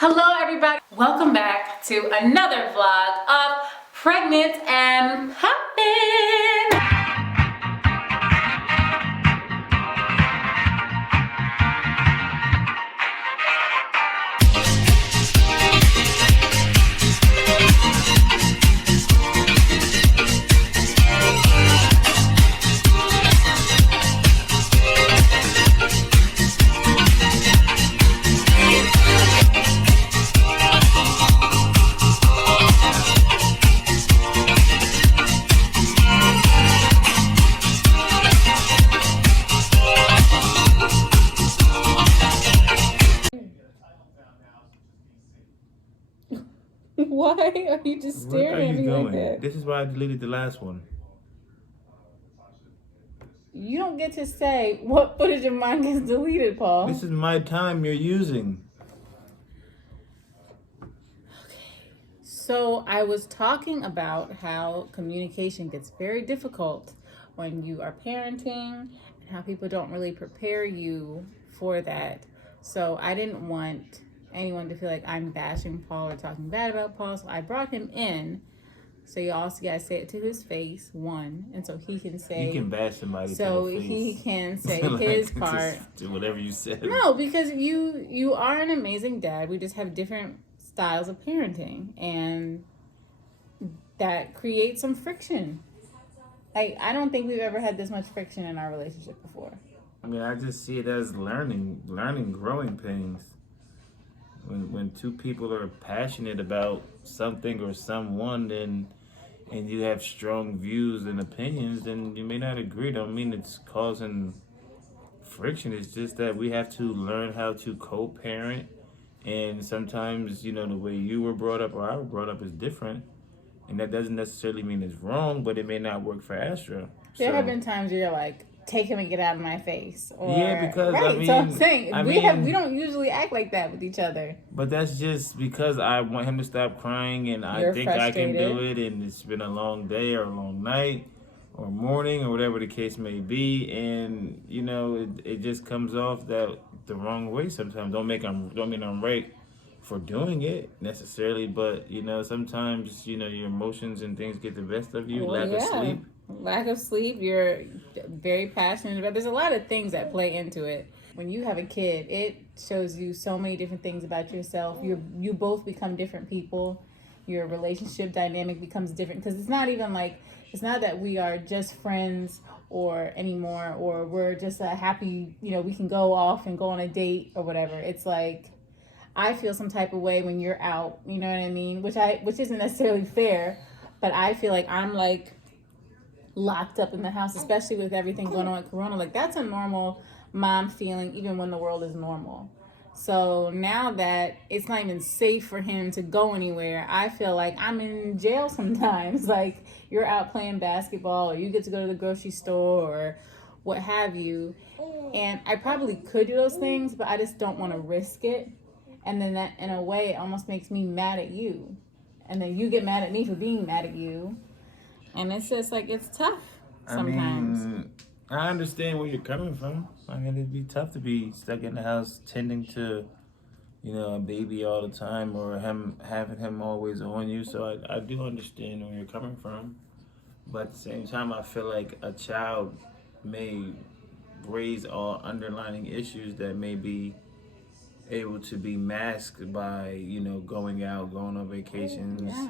Hello everybody, welcome back to another vlog of Pregnant and Poppin'. Why are you just staring at me like that? This is why I deleted the last one. You don't get to say what footage of mine gets deleted, Paul. This is my time you're using. So I was talking about how communication gets very difficult when you are parenting and how people don't really prepare you for that. So I didn't want anyone to feel like I'm bashing Paul or talking bad about Paul. So I brought him in. So you also gotta say it to his face, one, and so he can say. You can bash somebody. So to the face. He can say like, his part. Do whatever you said. No, because you are an amazing dad. We just have different styles of parenting, and that creates some friction. I don't think we've ever had this much friction in our relationship before. I mean, I just see it as learning, growing pains. When two people are passionate about something or someone, and you have strong views and opinions, then you may not agree. Don't mean it's causing friction. It's just that we have to learn how to co-parent, and sometimes, the way you were brought up or I was brought up is different, and that doesn't necessarily mean it's wrong, but it may not work for Astra. There have been times where you're like, take him and get out of my face. Or, yeah, because right. So I'm saying we don't usually act like that with each other. But that's just because I want him to stop crying, and I think I can do it, and it's been a long day or a long night or morning or whatever the case may be, and it just comes off that the wrong way sometimes. Don't mean I'm right for doing it necessarily, but sometimes your emotions and things get the best of you. Lack of sleep, you're very passionate about. There's a lot of things that play into it. When you have a kid, it shows you so many different things about yourself. You both become different people. Your relationship dynamic becomes different, because it's not that we are just friends or anymore, or we're just a happy, we can go off and go on a date or whatever. It's like, I feel some type of way when you're out, you know what I mean? Which isn't necessarily fair, but I feel like I'm like locked up in the house, especially with everything going on with Corona. Like, that's a normal mom feeling, even when the world is normal. So now that it's not even safe for him to go anywhere, I feel like I'm in jail sometimes. Like, you're out playing basketball, or you get to go to the grocery store, or what have you. And I probably could do those things, but I just don't want to risk it. And then that, in a way, it almost makes me mad at you. And then you get mad at me for being mad at you. And it's just like, it's tough sometimes. I understand where you're coming from. I mean, it'd be tough to be stuck in the house tending to, a baby all the time, or having him always on you. So I do understand where you're coming from. But at the same time, I feel like a child may raise all underlying issues that may be able to be masked by, going out, going on vacations. Yeah.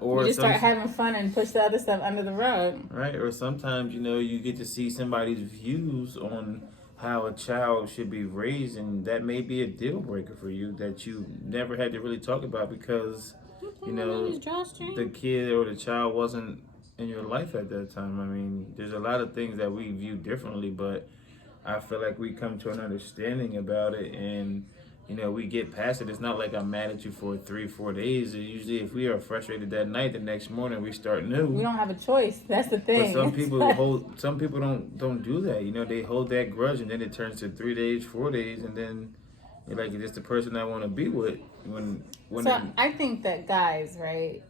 Or you just start having fun and push the other stuff under the rug. Right. Or sometimes, you get to see somebody's views on how a child should be raised, and that may be a deal breaker for you that you never had to really talk about because, the kid or the child wasn't in your life at that time. I mean, there's a lot of things that we view differently, but I feel like we come to an understanding about it, and we get past it. It's not like I'm mad at you for 3-4 days. Usually, if we are frustrated that night, the next morning we start new. We don't have a choice. That's the thing. But some people don't do that. They hold that grudge, and then it turns to 3 days, 4 days, and then you're like, it's the person I want to be with. I think that guys, right,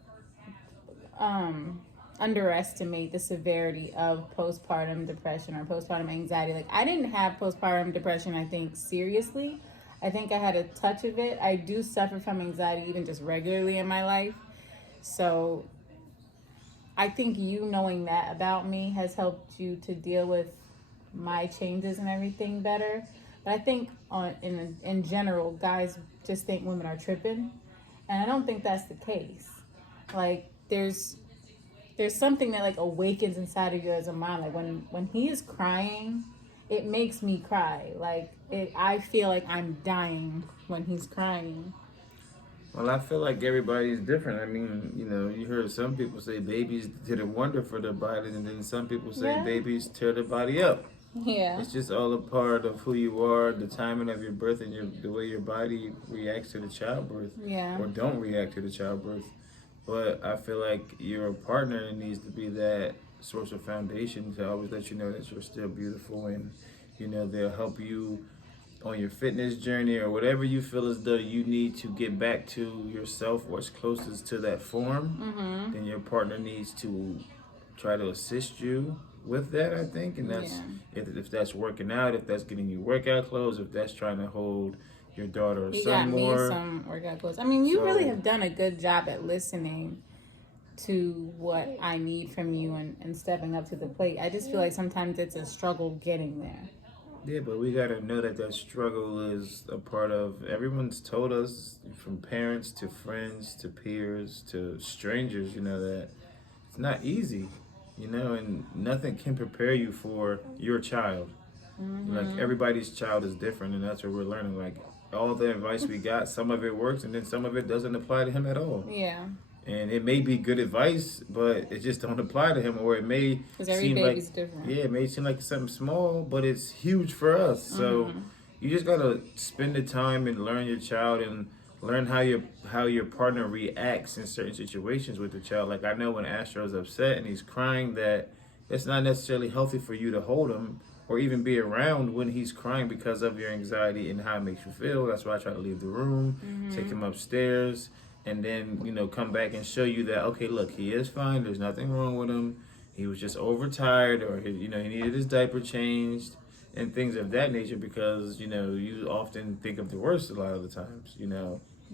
underestimate the severity of postpartum depression or postpartum anxiety. Like, I didn't have postpartum depression, I think, seriously. I think I had a touch of it. I do suffer from anxiety even just regularly in my life. So I think you knowing that about me has helped you to deal with my changes and everything better. But I think in general, guys just think women are tripping, and I don't think that's the case. Like there's something that like awakens inside of you as a mom. Like when he is crying, it makes me cry. Like I feel like I'm dying when he's crying. Well, I feel like everybody's different. I mean, you heard some people say babies did a wonder for their body, and then some people say Yeah. babies tear their body up. Yeah. It's just all a part of who you are, the timing of your birth, and the way your body reacts to the childbirth, Yeah. or don't react to the childbirth. But I feel like your partner needs to be that source of foundation to always let you know that you're still beautiful, and they'll help you on your fitness journey or whatever you feel as though you need to get back to yourself or as closest to that form. Then your partner needs to try to assist you with that, I think. And that's if that's working out, if that's getting you workout clothes, if that's trying to hold your daughter or You son got me more. some workout clothes. I mean, you really have done a good job at listening to what I need from you and stepping up to the plate. I just feel like sometimes it's a struggle getting there. Yeah, but we gotta know that struggle is a part of. Everyone's told us, from parents to friends to peers to strangers, that it's not easy, and nothing can prepare you for your child. Like everybody's child is different, and that's what we're learning. Like all the advice we got, some of it works, and then some of it doesn't apply to him at all. Yeah. And it may be good advice, but it just don't apply to him, or it may seem like different. it may seem like something small, but it's huge for us. So you just gotta spend the time and learn your child and learn how your partner reacts in certain situations with the child. Like I know when Astro's upset and he's crying, that it's not necessarily healthy for you to hold him or even be around when he's crying because of your anxiety and how it makes you feel. That's why I try to leave the room, take him upstairs, and then come back and show you that, okay, look, he is fine, there's nothing wrong with him, he was just overtired, or he needed his diaper changed and things of that nature, because you often think of the worst a lot of the times.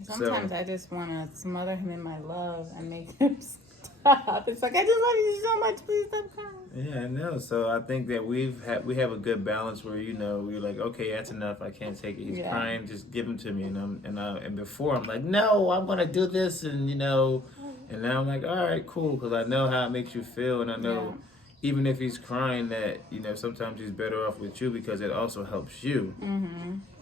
Sometimes I just want to smother him in my love and make him stop. It's like, I just love you so much, please stop crying. Yeah, I know. So I think that we have a good balance where you're like, okay, that's enough. I can't take it. He's crying. Just give him to me. And before I'm like, no, I'm gonna do this, and now I'm like, all right, cool, because I know how it makes you feel, and I know even if he's crying that sometimes he's better off with you because it also helps you.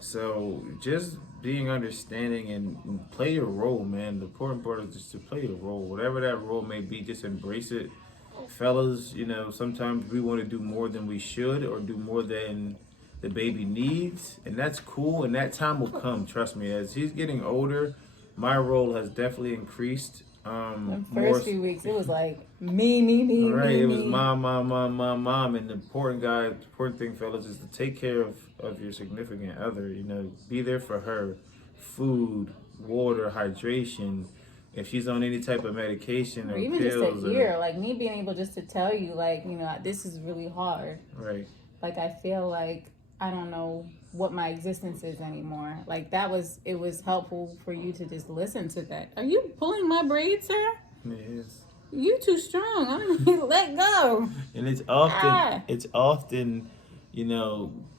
So just being understanding and play your role, man. The important part is just to play your role, whatever that role may be. Just embrace it. Fellas, sometimes we want to do more than we should or do more than the baby needs, and that's cool, and that time will come, trust me. As he's getting older, my role has definitely increased. The first few weeks, it was like me. Right, me, it was me. mom, and the important thing, fellas, is to take care of your significant other. Be there for her, food, water, hydration. If she's on any type of medication or even pills, just a ear, like me being able just to tell you, like, this is really hard. Right. Like I feel like I don't know what my existence is anymore. Like it was helpful for you to just listen to that. Are you pulling my braids, sir? Yes. You too strong. I'm gonna need to let go. And it's often,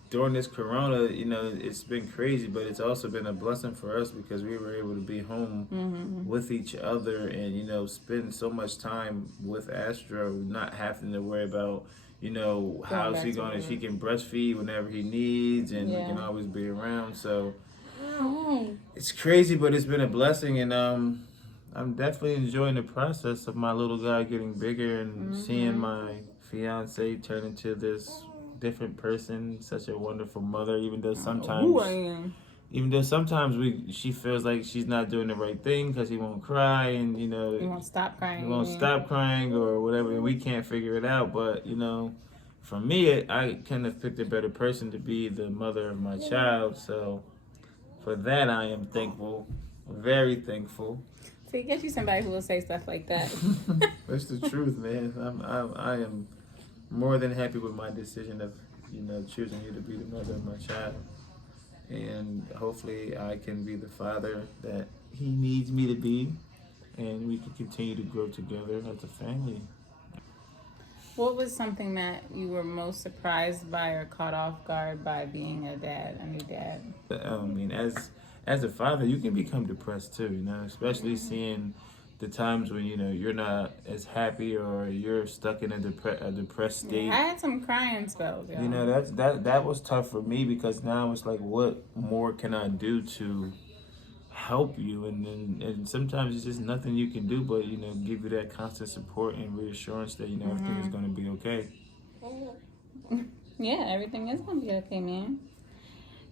during this corona, it's been crazy, but it's also been a blessing for us because we were able to be home with each other and, spend so much time with Astro, not having to worry about, how's he going, she can breastfeed whenever he needs, and we can always be around. So it's crazy, but it's been a blessing, and I'm definitely enjoying the process of my little guy getting bigger and seeing my fiance turn into this different person, such a wonderful mother. Even though sometimes she feels like she's not doing the right thing because he won't cry, and he won't stop crying. He won't stop crying or whatever, and we can't figure it out. But for me, I kind of picked a better person to be the mother of my child. So for that, I am thankful, very thankful. See, get you somebody who will say stuff like that. That's the truth, man. I am more than happy with my decision of choosing you to be the mother of my child. and hopefully I can be the father that he needs me to be, and we can continue to grow together as a family. What was something that you were most surprised by or caught off guard by being a new dad? I mean, as a father, you can become depressed too. Especially seeing the times when you're not as happy or you're stuck in a depressed Yeah, state. I had some crying spells, y'all. That was tough for me because now it's like, what more can I do to help you? And sometimes it's just nothing you can do but give you that constant support and reassurance that everything is going to be okay. Yeah, everything is gonna be okay, man.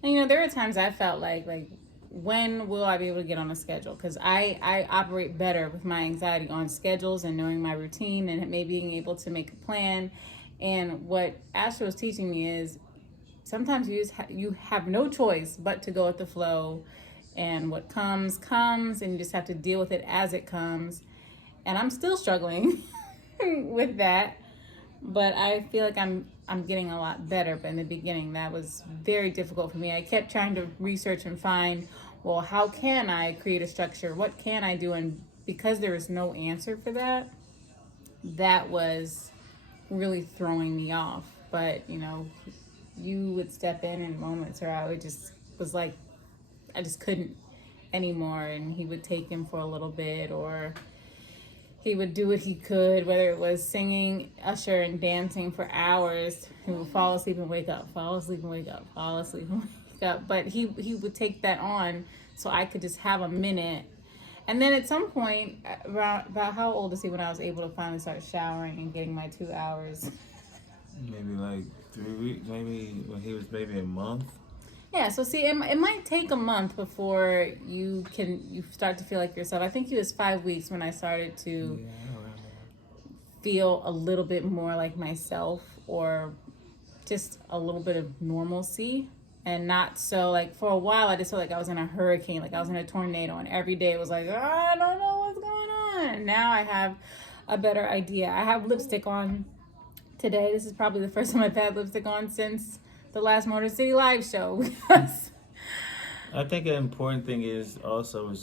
And there were times I felt like when will I be able to get on a schedule? Because I operate better with my anxiety on schedules and knowing my routine and maybe being able to make a plan. And what Astro was teaching me is sometimes you have no choice but to go with the flow, and what comes, and you just have to deal with it as it comes. And I'm still struggling with that, but I feel like I'm getting a lot better. But in the beginning, that was very difficult for me. I kept trying to research and find, well, how can I create a structure? What can I do? And because there was no answer for that, that was really throwing me off. But you would step in moments, or I would just was like, I just couldn't anymore, and he would take him for a little bit, or he would do what he could, whether it was singing Usher and dancing for hours. He would fall asleep and wake up, fall asleep and wake up, fall asleep and wake up. But he would take that on so I could just have a minute. And then at some point, around about how old is he when I was able to finally start showering and getting my 2 hours? Maybe like 3 weeks, maybe when he was maybe a month. Yeah, so see, it might take a month before you start to feel like yourself. I think it was 5 weeks when I started to feel a little bit more like myself, or just a little bit of normalcy, and not so like for a while I just felt like I was in a hurricane, like I was in a tornado, and every day it was like, oh, I don't know what's going on. Now I have a better idea. I have lipstick on today. This is probably the first time I've had lipstick on since the last Motor City Live show. I think an important thing is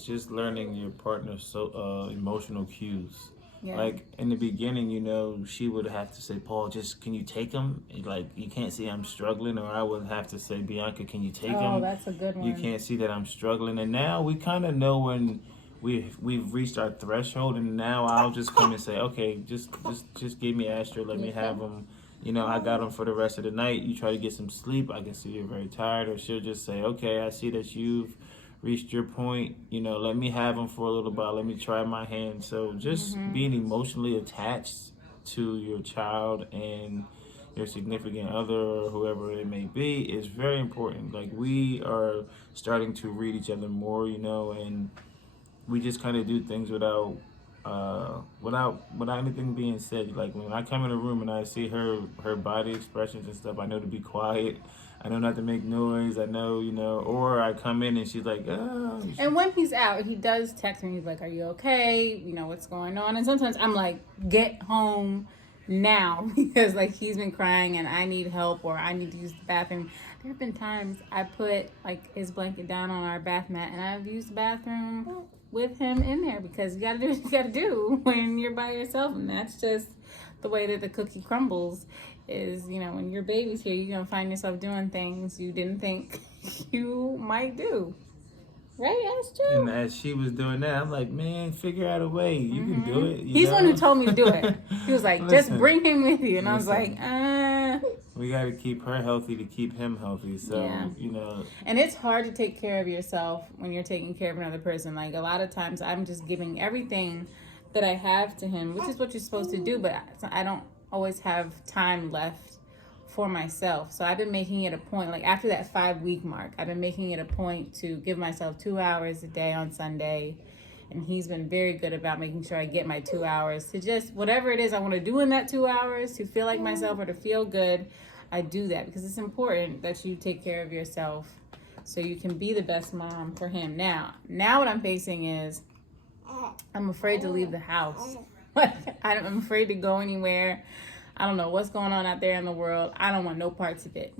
just learning your partner's emotional cues. Yeah. Like in the beginning, she would have to say, "Paul, just can you take him? Like you can't see I'm struggling," or I would have to say, "Bianca, can you take him? Oh, that's a good one. You can't see that I'm struggling." And now we kind of know when we've reached our threshold, and now I'll just come and say, "Okay, just give me Astro, let me have him." I got him for the rest of the night. You try to get some sleep. I can see you're very tired. Or she'll just say, okay, I see that you've reached your point. Let me have him for a little while. Let me try my hand. So just being emotionally attached to your child and your significant other or whoever it may be is very important. Like we are starting to read each other more, and we just kind of do things without anything being said. Like when I come in a room and I see her body expressions and stuff, I know to be quiet. I know not to make noise. I know, or I come in and she's like, oh. And when he's out, he does text me. He's like, are you okay? What's going on? And sometimes I'm like, get home now, because like he's been crying and I need help, or I need to use the bathroom. There have been times I put like his blanket down on our bath mat and I've used the bathroom with him in there, because you gotta do what you gotta do when you're by yourself. And that's just the way that the cookie crumbles, is when your baby's here, you're gonna find yourself doing things you didn't think you might do. Right? That's true. And as she was doing that, I'm like, man, figure out a way. You can do it. He's the one who told me to do it. He was like, just bring him with you. And I was like, we got to keep her healthy to keep him healthy. So, And it's hard to take care of yourself when you're taking care of another person. Like a lot of times I'm just giving everything that I have to him, which is what you're supposed to do. But I don't always have time left for myself. So I've been making it a point, like after that 5-week mark, I've been making it a point to give myself 2 hours a day on Sunday. And he's been very good about making sure I get my 2 hours to just whatever it is I want to do in that 2 hours to feel like myself or to feel good. I do that because it's important that you take care of yourself so you can be the best mom for him. Now what I'm facing is I'm afraid to leave the house. I'm afraid to go anywhere. I don't know what's going on out there in the world. I don't want no parts of it.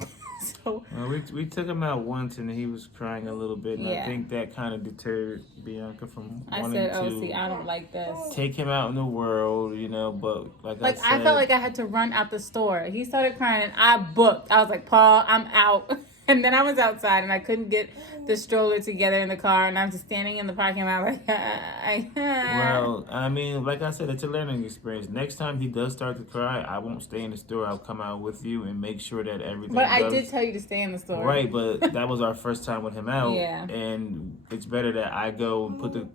So Well, we took him out once and he was crying a little bit, and Yeah. I think that kind of deterred Bianca from I wanting said, "Oh, to see, I don't like this." take him out in the world, But Like I I said, felt like I had to run out the store. He started crying, and I booked. I was like, "Paul, I'm out." And then I was outside, and I couldn't get the stroller together in the car, and I'm just standing in the parking lot like, well, I mean, like I said, it's a learning experience. Next time he does start to cry, I won't stay in the store. I'll come out with you and make sure that everything. But I does did tell you to stay in the store. Right, but that was our first time with him out, Yeah. and it's better that I go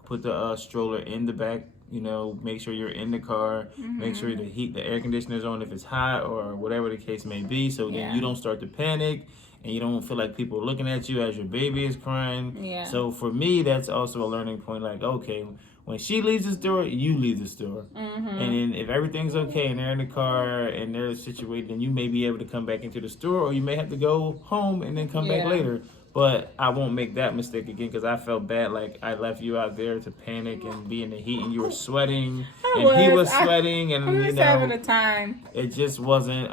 put the stroller in the back. Make sure you're in the car. Make sure the air conditioner's on if it's hot or whatever the case may be. So then Yeah. you don't start to panic, and you don't feel like people are looking at you as your baby is crying. Yeah. So for me, that's also a learning point. Like, okay, when she leaves the store, you leave the store. And then if everything's okay and they're in the car and they're situated, then you may be able to come back into the store, or you may have to go home and then come back later. But I won't make that mistake again, because I felt bad. Like, I left you out there to panic and be in the heat, and you were sweating, he was sweating, and I was having a time. it just wasn't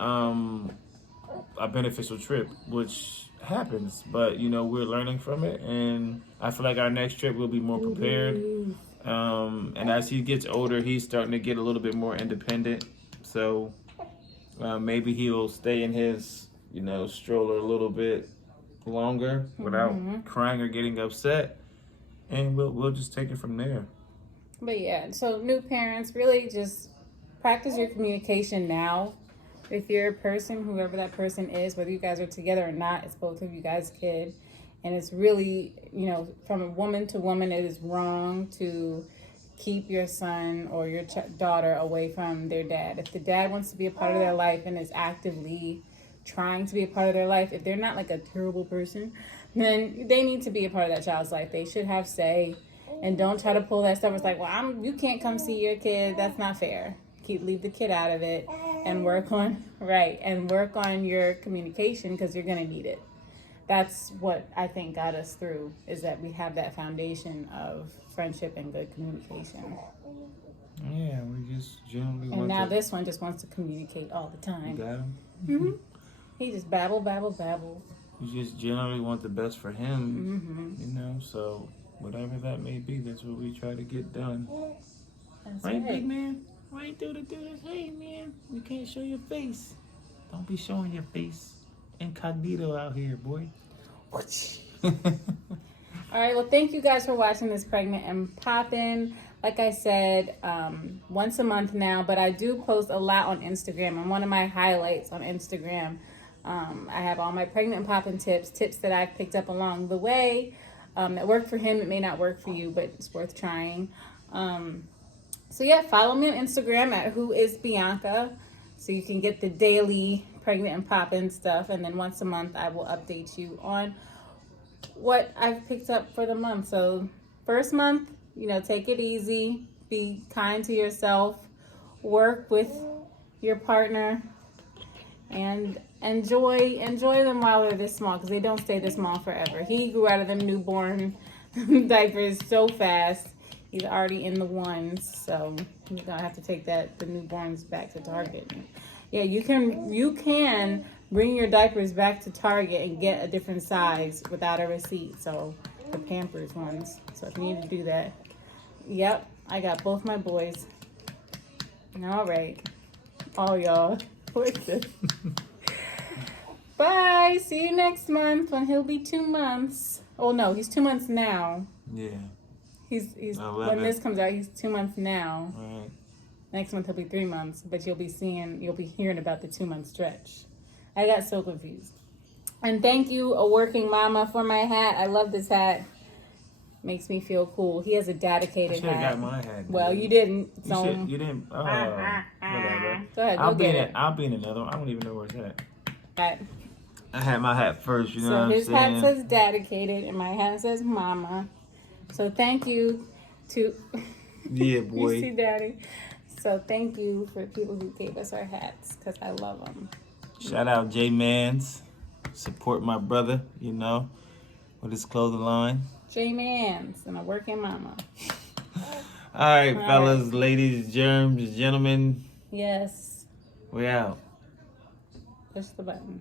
a beneficial trip, which happens. But we're learning from it, and I feel like our next trip will be more prepared. And as he gets older, he's starting to get a little bit more independent. So maybe he'll stay in his, stroller a little bit longer without crying or getting upset. And we'll just take it from there. But yeah, so new parents, really just practice your communication now with your person, whoever that person is, whether you guys are together or not. It's both of you guys' kid. And it's really, from a woman to woman, it is wrong to keep your son or your daughter away from their dad. If the dad wants to be a part of their life and is actively trying to be a part of their life, if they're not like a terrible person, then they need to be a part of that child's life. They should have say, and don't try to pull that stuff. It's like, well, you can't come see your kid. That's not fair. Leave the kid out of it, and work on your communication, because you're gonna need it. That's what I think got us through, is that we have that foundation of friendship and good communication. Yeah, we just generally And now this one just wants to communicate all the time. You got him? Mm-hmm. He just babble. You just generally want the best for him, so whatever that may be, that's what we try to get done. That's right, big man? Why you do this? Hey, man, you can't show your face. Don't be showing your face. Incognito out here, boy. All right, well, thank you guys for watching this Pregnant and Poppin'. Like I said, once a month now, but I do post a lot on Instagram. And one of my highlights on Instagram, I have all my Pregnant and Poppin' tips that I've picked up along the way that worked for him. It may not work for you, but it's worth trying. So yeah, follow me on Instagram at whoisbianca, so you can get the daily Pregnant and Poppin' stuff. And then once a month, I will update you on what I've picked up for the month. So first month, take it easy, be kind to yourself, work with your partner, and enjoy them while they're this small, because they don't stay this small forever. He grew out of them newborn diapers so fast. He's already in the ones, so he's gonna have to take the newborns back to Target. Yeah, you can bring your diapers back to Target and get a different size without a receipt. So the Pampers ones. So if you need to do that, yep, I got both my boys. All right, all y'all. Bye. See you next month when he'll be 2 months. Oh no, he's 2 months now. Yeah. He's when this comes out, he's 2 months now. Right. Next month he'll be 3 months, but you'll be hearing about the 2 month stretch. I got so confused. And thank you, A Working Mama, for my hat. I love this hat. Makes me feel cool. He has a dedicated hat. I got my hat. Well, you didn't. So you didn't. Whatever. Go ahead. I'll be in another one. I don't even know where it's at. Hat. I had my hat first. You know what I'm saying? So his hat says dedicated, and my hat says Mama. So thank you to. Yeah, boy. You see, Daddy. So thank you for people who gave us our hats, because I love them. Shout out J Mans. Support my brother, with his clothing line. J Mans and A Working Mama. All right, fellas, ladies, germs, gentlemen. Yes. We out. Push the button.